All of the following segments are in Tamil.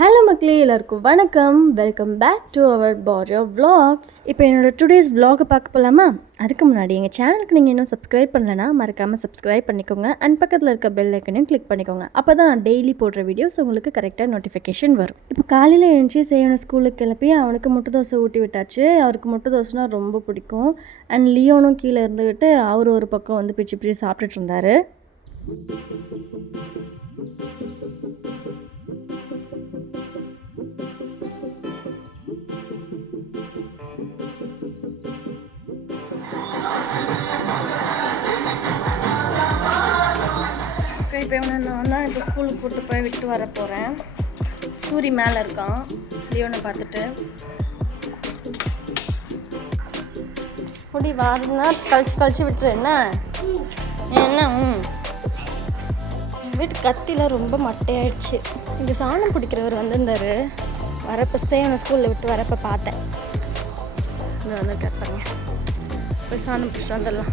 ஹலோ மக்களே, எல்லாருக்கும் வணக்கம். வெல்கம் பேக் டு அவர் பாரியோ விளாக்ஸ். இப்போ என்னோடய டுடேஸ் விளாகை பார்க்க போகலாமா? அதுக்கு முன்னாடி எங்கள் சேனலுக்கு நீங்கள் இன்னும் சப்ஸ்கிரைப் பண்ணலன்னா மறக்காமல் சப்ஸ்கிரைப் பண்ணிக்கோங்க. அண்ட் பக்கத்தில் இருக்க பெல் ஐக்கனையும் கிளிக் பண்ணிக்கோங்க. அப்போ தான் நான் டெய்லி போடுற வீடியோஸ் உங்களுக்கு கரெக்டாக நோட்டிஃபிகேஷன் வரும். இப்போ காலையில் எழுந்துச்சி செய்யணும் ஸ்கூலுக்கு கிளப்பி அவனுக்கு முட்டை தோசை ஊட்டி விட்டாச்சு. அவருக்கு முட்டை தோசைனா ரொம்ப பிடிக்கும். அண்ட் லியோனும் கீழே இருந்துக்கிட்டு அவர் ஒரு பக்கம் வந்து பிச்சு பிச்சு சாப்பிட்டுட்டு இருந்தார். இப்போ நான் தான் இப்போ ஸ்கூலுக்கு கூப்பிட்டு போய் விட்டு வர போகிறேன். சூரி மேலே இருக்கான். லியோனை பார்த்துட்டு குடி வாருன்னா கழிச்சு விட்டுரு. என்ன எங்கள் வீட்டு கத்தியில் ரொம்ப மட்டையாயிடுச்சு. இங்கே சாணம் பிடிக்கிறவர் வந்திருந்தார். வரப்போ ஸ்டேவனை ஸ்கூலில் விட்டு வரப்போ பார்த்தேன். இங்கே வந்து கேட்பாங்க. போய் சாணம் பிடிச்சிட்டு வந்துடலாம்.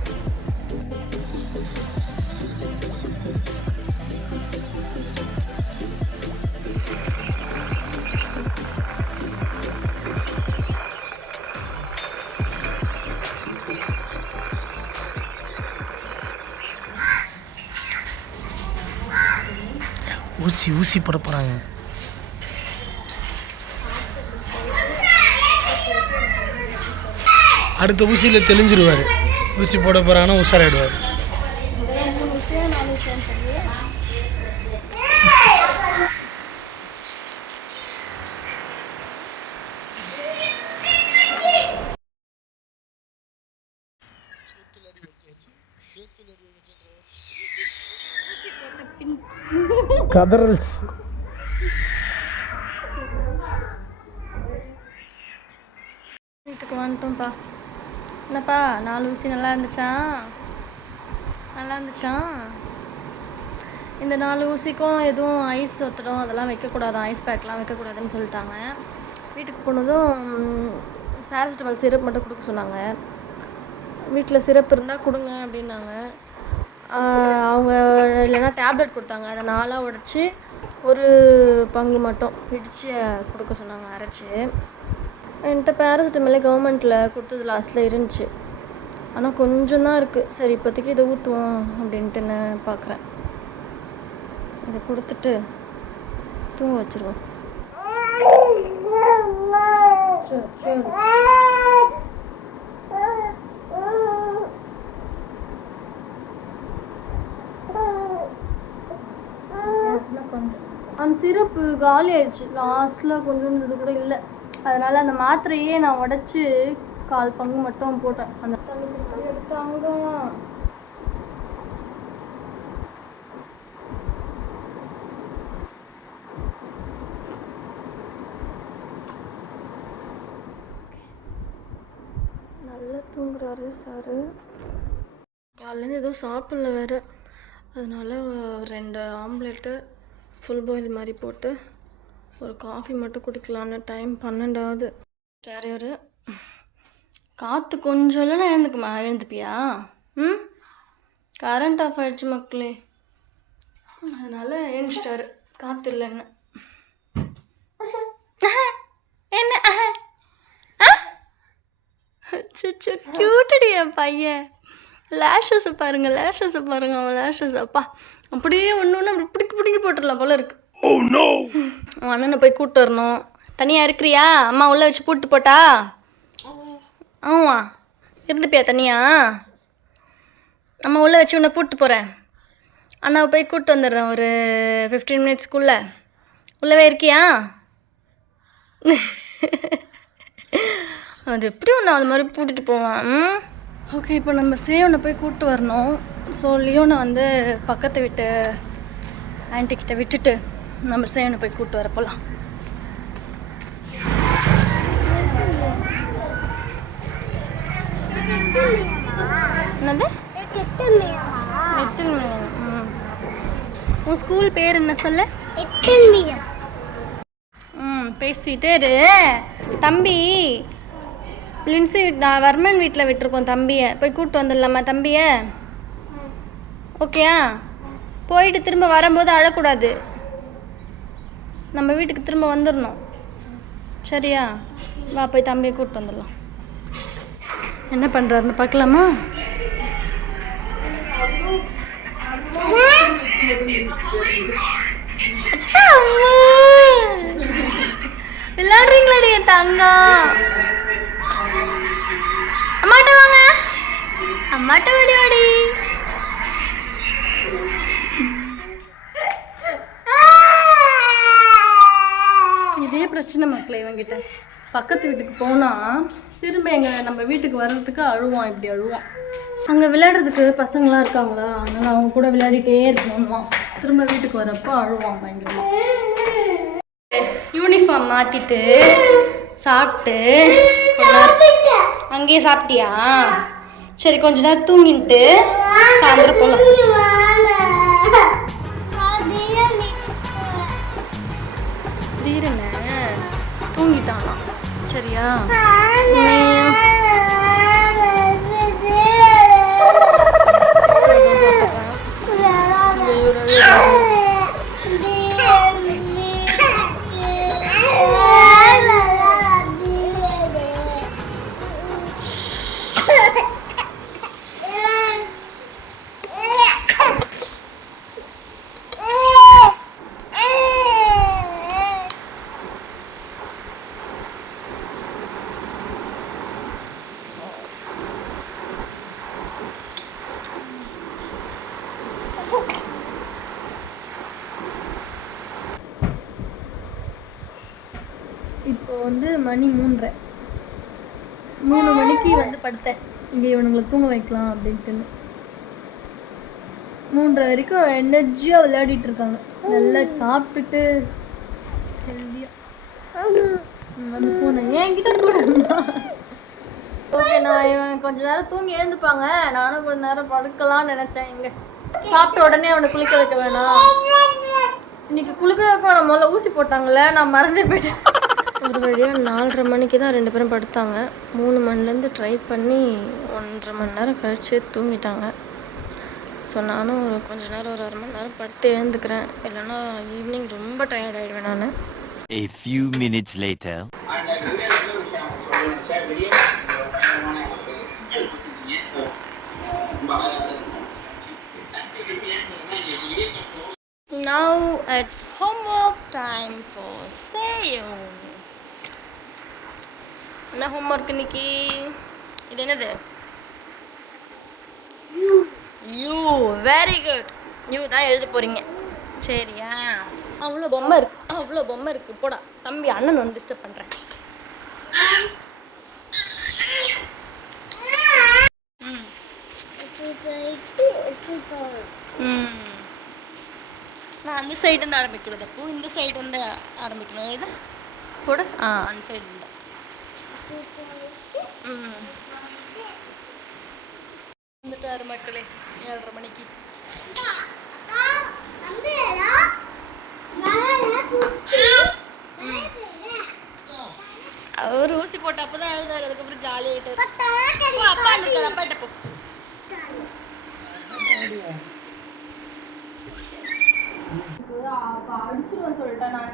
ஊசி போட போகிறாங்க. அடுத்த ஊசியில் தெளிஞ்சிருவார். ஊசி போட போகிறாங்கன்னா உஷாராயிடுவார். கதரல்ஸ் வீட்டுக்கு வந்துட்டோம்ப்பா. என்னப்பா 4 ஊசி நல்லா இருந்துச்சா? இந்த 4 ஊசிக்கும் எதுவும் ஐஸ் ஒத்துடும் அதெல்லாம் வைக்கக்கூடாது, ஐஸ் பேக்லாம் வைக்கக்கூடாதுன்னு சொல்லிட்டாங்க. வீட்டுக்கு போனதும் பேராசிட்டமால் சிரப் மட்டும் கொடுக்க சொன்னாங்க. வீட்டில் சிரப் இருந்தால் கொடுங்க அப்படின்னாங்க. அவங்க இல்லைன்னா டேப்லெட் கொடுத்தாங்க. அதை 4ஆக உடச்சி ஒரு பங்கு மட்டும் பிடிச்சி கொடுக்க சொன்னாங்க அரைச்சி. என்கிட்ட பேராசிட்டமாலே கவர்மெண்ட்டில் கொடுத்தது லாஸ்ட்டில் இருந்துச்சு. ஆனால் கொஞ்சம் தான் இருக்குது. சரி இப்போதைக்கு இதை ஊற்றுவோம் அப்படின்ட்டு நான் பார்க்குறேன். இதை கொடுத்துட்டு தூங்க வச்சுருவோம். சரி அந்த சிரப்பு காலி ஆயிடுச்சு. லாஸ்ட்டில் கொஞ்சம் இது கூட இல்லை. அதனால் அந்த மாத்திரையே நான் உடச்சி 1/4 பங்கு மட்டும் போட்டேன். அந்த தண்ணி எடுத்தாங்க. நல்லா தூங்குறாரு சாரு. காலையிலேருந்து எதுவும் சாப்பிடல வேறு. அதனால் 2 ஆம்லேட்டு ஃபுல் பாயில் மாதிரி போட்டு ஒரு காஃபி மட்டும் குடிக்கலான்னு. டைம் 12 ஆகுது. யாரையாரு காற்று கொஞ்சம் இல்லைன்னா எழுந்துப்பியா? கரண்ட் ஆஃப் ஆகிடுச்சு மக்களே. அதனால் எழுந்துட்டாரு காற்று இல்லைன்னு. என்ன க்யூட்டடி என் பையன். லேஷஸை பாருங்கள் அவன் லேஷஸ். அப்பா அப்படியே ஒன்று பிடிக்கி போட்டுடலாம் போல இருக்கு. அவன் அண்ணனை போய் கூப்பிட்டு வரணும். தனியாக இருக்கிறியா? அம்மா உள்ளே வச்சு பூட்டு போட்டா? ஆமாம் இருந்துப்பியா தனியா? அம்மா உள்ளே வச்சு உன்னை கூப்பிட்டு போகிறேன். அண்ணாவை போய் கூப்பிட்டு வந்துடுறேன் ஒரு 15 மினிட்ஸ்க்குள்ளே. உள்ளவே இருக்கியா? அது எப்படி ஒன்று அது மாதிரி கூட்டிகிட்டு போவான். ஓகே, இப்போ நம்ம சேவனை போய் கூப்பிட்டு வரணும். ஸோ லியோனை வந்து பக்கத்தை விட்டு ஆன்ட்டிக்கிட்ட விட்டுட்டு நம்ம சேவனை போய் கூப்பிட்டு வர போகலாம். என்னது? Little million. உன் ஸ்கூல் பேர் என்ன சொல்ல? Little million. பேசிகிட்டே இரு தம்பி. லின்சி வர்மன் வீட்டில் விட்டுருக்கோம் தம்பியை. போய் கூப்பிட்டு வந்துடலாமா தம்பியை? ஓகேயா? போயிட்டு திரும்ப வரும்போது அழக்கூடாது. நம்ம வீட்டுக்கு திரும்ப வந்துடணும். சரியா? வா போய் தம்பியை கூப்பிட்டு வந்துடலாம். என்ன பண்ணுறாருன்னு பார்க்கலாமா? விளையாடுறீங்களாடி என் தங்கம்? அம்மாட்ட வாங்க, அம்மாட்ட வாடி வாடி. இதே பிரச்சனை மக்களே இவங்கிட்ட. பக்கத்து வீட்டுக்கு போனால் திரும்ப நம்ம வீட்டுக்கு வர்றதுக்கு அழுவான், இப்படி அழுவான். அங்கே விளையாடுறதுக்கு பசங்களாம் இருக்காங்களா, அதனால் அவங்க கூட விளையாடிட்டே இருக்கணும்வான். திரும்ப வீட்டுக்கு வரப்போ அழுவான் பயங்கரமாக. யூனிஃபார்ம் மாற்றிட்டு சாப்பிட்டு அங்கேயே சாப்பிட்டியா? சரி கொஞ்ச நேரம் தூங்கிட்டு சாயந்தரம் போகலாம். தீரங்க தூங்கிட்டானா? சரியா? இப்போ மணி 3:30. 3 மணிக்கு படுத்தேன். இங்கே இவனுங்களை தூங்க வைக்கலாம் அப்படின்ட்டு. 3:30 வரைக்கும் எனர்ஜியாக விளையாடிட்டு இருக்காங்க. நல்லா சாப்பிட்டுட்டு ஹெல்த்தியாக போனேன். என்கிட்ட கூட ஓகே, நான் இவன் கொஞ்ச நேரம் தூங்கி எழுந்துப்பாங்க. நானும் கொஞ்ச நேரம் படுக்கலாம்னு நினச்சேன். இங்கே சாப்பிட்ட உடனே அவனை குளிக்க வைக்க வேணாம். இன்னைக்கு குளிக்க வைக்க வேணாம், முதல்ல ஊசி போட்டாங்கல்ல, நான் மறந்தே போயிட்டேன். ஒரு வழியாக 4:30 மணிக்கு தான் 2 பேரும் படுத்தாங்க. 3 மணிலேருந்து ட்ரை பண்ணி 1.5 மணி நேரம் கழித்து தூங்கிட்டாங்க. ஸோ நானும் கொஞ்ச நேரம் ஒரு 1/2 மணி நேரம் படுத்து எழுந்துக்கிறேன். இல்லைன்னா ஈவினிங் ரொம்ப டயர்ட் ஆகிடுவேன் நான். A few minutes later. Now it's homework time for Seyon. என்ன ஹோம்ஒர்க் இன்னைக்கு? இது என்னது? யூ. Very good. யூ தான் எழுத போறீங்க. சரியா? அவ்வளோ பொம்மை இருக்கு. போடா தம்பி, அண்ணன் டிஸ்டர்ப் பண்ணுறேன். நான் அந்த சைடு இருந்து ஆரம்பிக்கிறது. அப்போ இந்த சைடு இருந்து ஆரம்பிக்கணும். இது போட. அந்த சைடு இருந்தா வந்துட்டாரு மக்களே 7:30 மணிக்கு. அவர் ஊசி போட்ட அப்பதான் எழுதாரு. அதுக்கப்புறம் ஜாலியாயிட்டாரு. அப்பா இருக்காரு, அப்பாட்ட போ. அடிச்சுருவேன் சொல்லிட்டேன் நான்.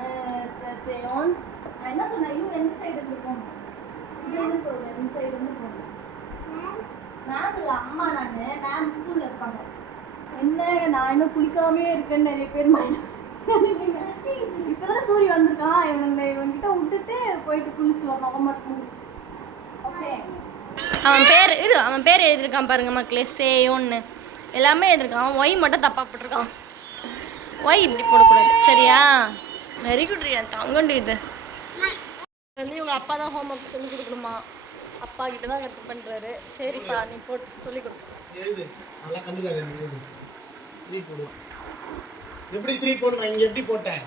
என்ன சொன்னேன்? யூ எந்த சைடு இருந்து போகணும்? இந்த சைடு இருந்து போகணும். மேம் இல்லை, அம்மா. மேம் ஸ்கூலில் இருப்பாங்க. என்ன நான் இன்னும் குளிக்காமே இருக்கேன்னு நிறைய பேர் இப்போதான் சூரிய வந்திருக்கான். இவன்கிட்ட விட்டுட்டு போயிட்டு குளிச்சுட்டு வரணும், ஹோம்ஒர்க் முடிச்சுட்டு. ஓகே, அவன் பேர் எழுதியிருக்கான் பாருங்க மக்களே, சேயோன்னு. எல்லாமே எழுதியிருக்கான். அவன் ஒய் மட்டும் தப்பாக போட்டிருக்கான். ஒய் இப்படி போடக்கூடாது. சரியா? வெரி குட் ரியா, தங்கண்டு. இது இவங்க அப்பா தான் ஹோம்ஒர்க் சொல்லி கொடுக்கணுமா? அப்பா கிட்ட தான் கற்று பண்ணுறாரு. சரிப்பா, நீ போட்டு சொல்லி கொடுக்க. எப்படி 3 போடுவேன்? இங்கே எப்படி போட்டேன்?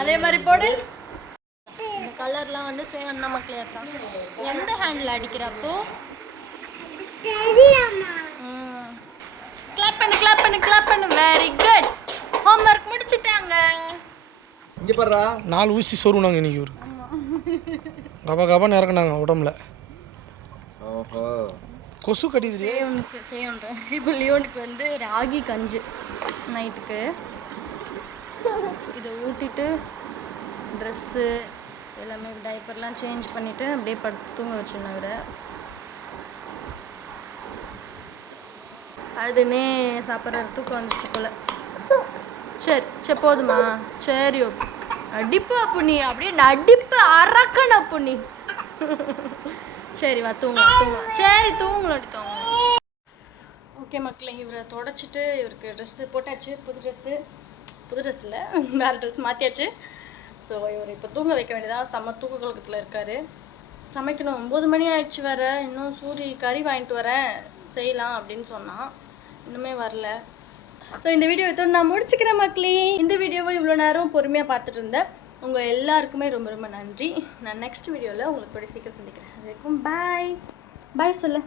அதே மாதிரி போடு. கலர்லாம் சேவன் தான் மக்களே ஆச்சான். எந்த ஹேண்டில் அடிக்கிறப்போ கிளாப் பண்ணு. Very good. ஹோம்ஒர்க் முடிச்சிட்டாங்க. இங்கே பாருடா, 4 ஊசி சொருனாங்க இன்னைக்கு. ஒரு கபான்னு இறக்குனாங்க உடம்புல. கொசு கட்டிடுது. சேவனுக்கு இப்போ லியோனுக்கு ராகி கஞ்சி நைட்டுக்கு. இதை ஊட்டிட்டு ட்ரெஸ்ஸு எல்லாமே டைப்பர்லாம் சேஞ்ச் பண்ணிவிட்டு அப்படியே படுத்து தூங்க வச்சிடணும் அவரை. அதுன்னே சாப்பிட்ற தூக்கம் வந்துச்சு போல். சரி போதுமா? சரி நடிப்பு அப்பு நீ, அப்படியே நடிப்பு அரக்கணும் அப்பு நீ. சரி வா தூங்கலாம். சரி தூங்கலாம் தூங்க. ஓகே மக்களே, இவரை தொடச்சிட்டு இவருக்கு ட்ரெஸ்ஸு போட்டாச்சு. புது ட்ரெஸ் இல்லை, வேறு ட்ரெஸ் மாற்றியாச்சு. ஸோ இவர் இப்போ தூங்க வைக்க வேண்டியதான். செம்ம தூக்க கலக்கத்தில் இருக்கார். சமைக்கணும், 9 மணி ஆயிடுச்சு வேறு. இன்னும் சூரி கறி வாங்கிட்டு வரேன் செய்யலாம் அப்படின்னு சொன்னான், இன்னுமே வரல. ஸோ இந்த வீடியோ இதோட நான் முடிச்சுக்கிறேன் மக்களே. இந்த வீடியோவை இவ்வளோ நேரம் பொறுமையாக பார்த்துட்டு இருந்தேன். உங்கள் எல்லாருக்குமே ரொம்ப ரொம்ப நன்றி. நான் நெக்ஸ்ட் வீடியோவில் உங்களுக்கு கூட சீக்கிரம் சந்திக்கிறேன். அது வரைக்கும் பாய் சொல்லு.